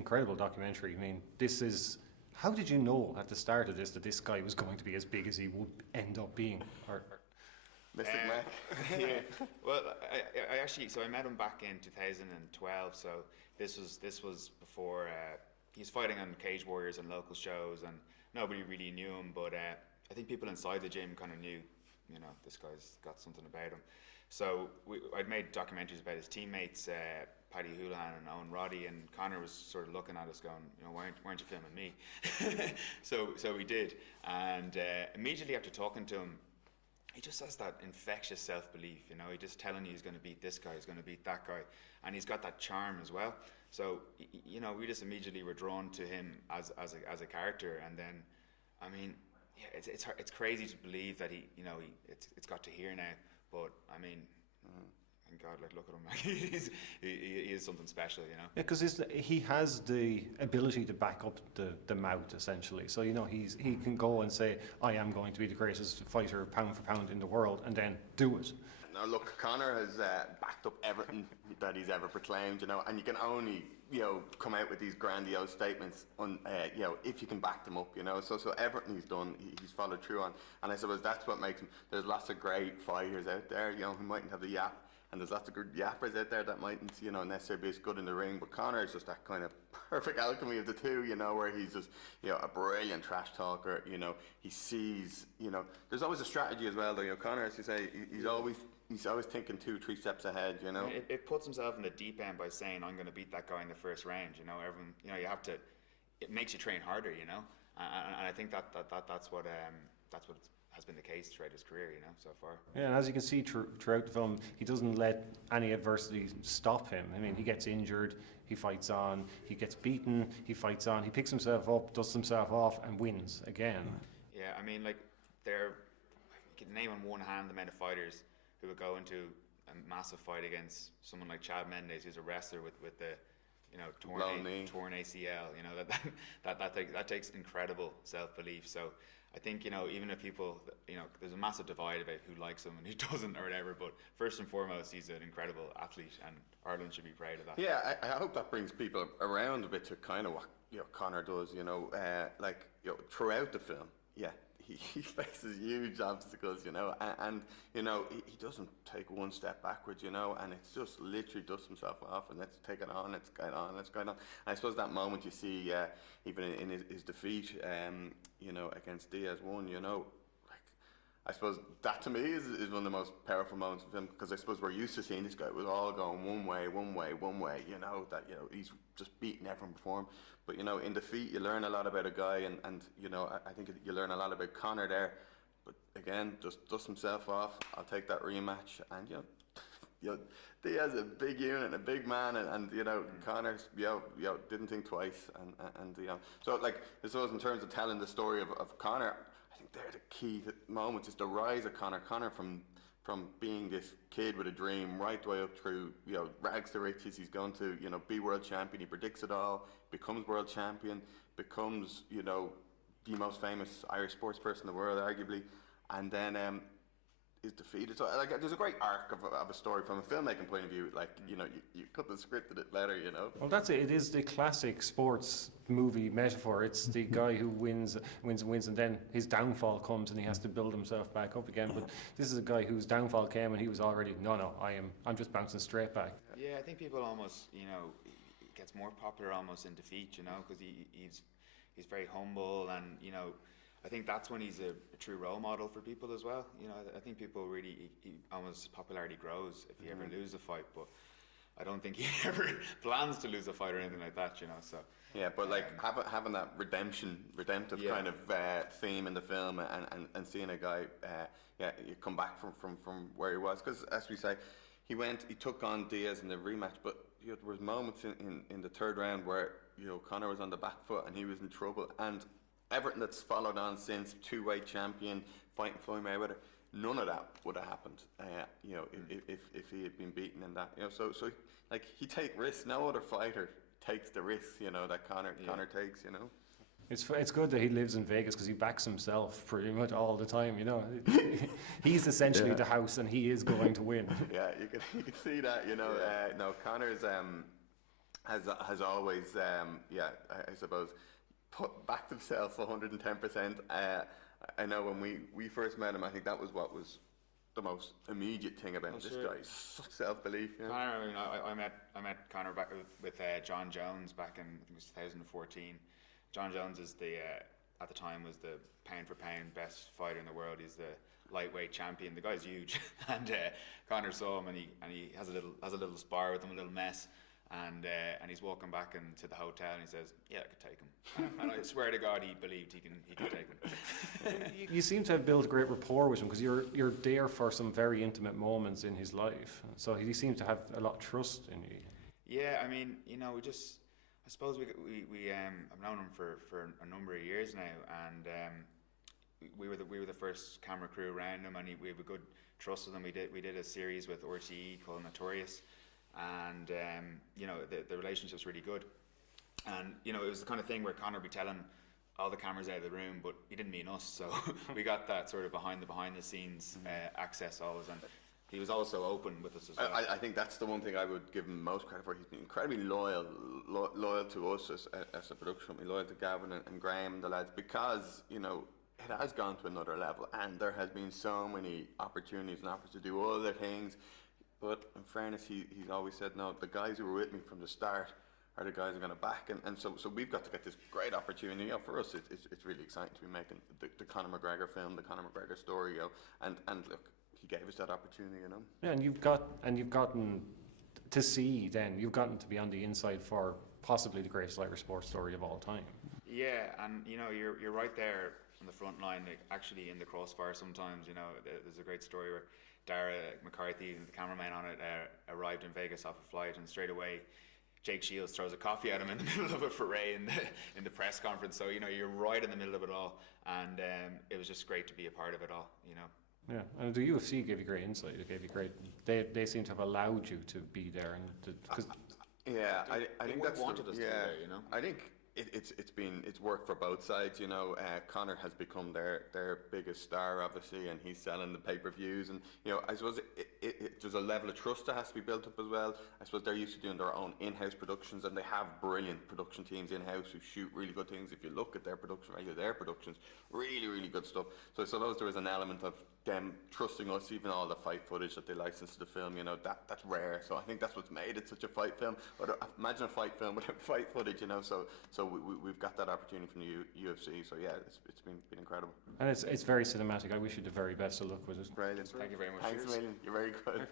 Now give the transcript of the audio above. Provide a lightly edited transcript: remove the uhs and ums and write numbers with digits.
incredible documentary. I mean, this is. How did you know at the start of this that this guy was going to be as big as he would end up being? Mystic Mac. Yeah. Well, I actually, so I met him back in 2012. So this was before he was fighting on Cage Warriors and local shows, and nobody really knew him. But I think people inside the gym kind of knew, this guy's got something about him. So I'd made documentaries about his teammates, Paddy Houlihan and Owen Roddy, and Conor was sort of looking at us going, why aren't you filming me? so we did, and immediately after talking to him, he just has that infectious self-belief. He's just telling you he's going to beat this guy, he's going to beat that guy, and he's got that charm as well. So we just immediately were drawn to him as a character, and then, I mean, yeah, it's crazy to believe that it's got to here now. But I mean, thank God, look at him. he is something special, Yeah, because he has the ability to back up the mouth, essentially. So he can go and say, I am going to be the greatest fighter pound for pound in the world, and then do it. Now look, Conor has backed up everything that he's ever proclaimed, and you can only come out with these grandiose statements if you can back them up, so everything he's done, he's followed through on, and I suppose that's what makes him. There's lots of great fighters out there, who mightn't have the yap, and there's lots of good yappers out there that mightn't necessarily be as good in the ring, but Conor is just that kind of perfect alchemy of the two, where he's just a brilliant trash talker. He sees, there's always a strategy as well, though. Conor, as you say, he's always thinking 2-3 steps ahead, It puts himself in the deep end by saying, I'm going to beat that guy in the first round. Everyone, you have to. It makes you train harder, and I think that's what has been the case throughout his career, so far. Yeah, and as you can see throughout the film, he doesn't let any adversity stop him. I mean, he gets injured, he fights on, he gets beaten, he fights on, he picks himself up, dusts himself off, and wins again. Yeah, I mean, you can name on one hand the amount of fighters who would go into a massive fight against someone like Chad Mendes, who's a wrestler with the torn ACL. That takes incredible self-belief. So I think even if people, there's a massive divide about who likes him and who doesn't or whatever. But first and foremost, he's an incredible athlete, and Ireland should be proud of that. Yeah, I hope that brings people around a bit to kind of what Conor does. Throughout the film. Yeah. He faces huge obstacles, and he doesn't take one step backwards, and it's just literally dusts himself off and let's take it on, let's get on. And I suppose that moment you see, even in his defeat, against Diaz 1, I suppose that to me is one of the most powerful moments of him, because I suppose we're used to seeing this guy was all going one way, that he's just beating everyone before him. But in defeat you learn a lot about a guy, and I think you learn a lot about Conor there. But again, just dust himself off. I'll take that rematch, and Diaz is a big unit, a big man, and Conor didn't think twice, and so I suppose in terms of telling the story of Conor, I think they're the key moments. Is the rise of Conor from being this kid with a dream right the way up through rags to riches. He's going to be world champion. He predicts it all, becomes world champion, becomes the most famous Irish sports person in the world arguably, and then is defeated. So there's a great arc of a story from a filmmaking point of view. You cut the script a bit better. Well, that's it. It is the classic sports movie metaphor. It's the guy who wins, and then his downfall comes, and he has to build himself back up again. But this is a guy whose downfall came, and he was already I'm just bouncing straight back. Yeah, I think people almost he gets more popular almost in defeat, because he's very humble, and I think that's when he's a true role model for people as well. I think people really, almost popularity grows if he ever loses a fight, but I don't think he ever plans to lose a fight or anything like that, so. Yeah, but having that redemptive kind of theme in the film, and seeing a guy, you come back from where he was, because as we say, he took on Diaz in the rematch, but there was moments in the third round where Conor was on the back foot and he was in trouble, and everything that's followed on since, two-weight champion, fighting Floyd Mayweather, none of that would have happened, if he had been beaten in that. So he take risks. No other fighter takes the risks, that Conor takes. It's good that he lives in Vegas, because he backs himself pretty much all the time. He's essentially the house, and he is going to win. Yeah, you can see that. No, Conor's. has always, I suppose, backed himself 110%. I know when we first met him, I think that was what was the most immediate thing about this guy. Such self-belief. Yeah. Conor, I mean, I met Conor back with John Jones back in, I think it was 2014. John Jones is at the time was the pound for pound best fighter in the world. He's the lightweight champion. The guy's huge, and Conor saw him, and he has a little spar with him, a little mess. And he's walking back into the hotel, and he says, "Yeah, I could take him." And I swear to God, he believed he can take him. You seem to have built great rapport with him because you're there for some very intimate moments in his life. So he seems to have a lot of trust in you. Yeah, I mean, I suppose we I've known him for a number of years now, and we were the first camera crew around him, and we have a good trust with him. We did a series with RTE called Notorious. And the relationship's really good, and it was the kind of thing where Conor would be telling all the cameras out of the room, but he didn't mean us, so we got that sort of behind the scenes access always, and he was also open with us as well. I think that's the one thing I would give him most credit for. He's been incredibly loyal to us as a production company, loyal to Gavin and Graham and the lads, because it has gone to another level, and there has been so many opportunities and offers to do other things. But in fairness, he's always said, no, the guys who were with me from the start are the guys I'm going to back. And so we've got to get this great opportunity. For us, it's really exciting to be making the Conor McGregor film, the Conor McGregor story. And look, he gave us that opportunity. Yeah, and you've gotten to see. Then you've gotten to be on the inside for possibly the greatest light sports story of all time. Yeah, and you're right there on the front line, like, actually in the crossfire. Sometimes there's a great story where Dara McCarthy, the cameraman on it, arrived in Vegas off a flight, and straight away Jake Shields throws a coffee at him in the middle of a foray in the press conference. So you're right in the middle of it all, and it was just great to be a part of it all. Yeah, and the UFC gave you great insight. It gave you great. They seem to have allowed you to be there, and because I think that's wanted us to be there. I think it's worked for both sides. Conor has become their biggest star, obviously, and he's selling the pay-per-views, and I suppose there's a level of trust that has to be built up as well. I suppose they're used to doing their own in-house productions, and they have brilliant production teams in-house who shoot really good things. If you look at their production value, their productions, really, really good stuff. So I suppose there is an element of them trusting us, even all the fight footage that they license to the film, that's rare. So I think that's what's made it such a fight film. Imagine a fight film without fight footage, So we've got that opportunity from the UFC. So yeah, it's been incredible. And it's very cinematic. I wish you the very best of luck with it. Brilliant. Thank you very much. Thanks a million. You're very good.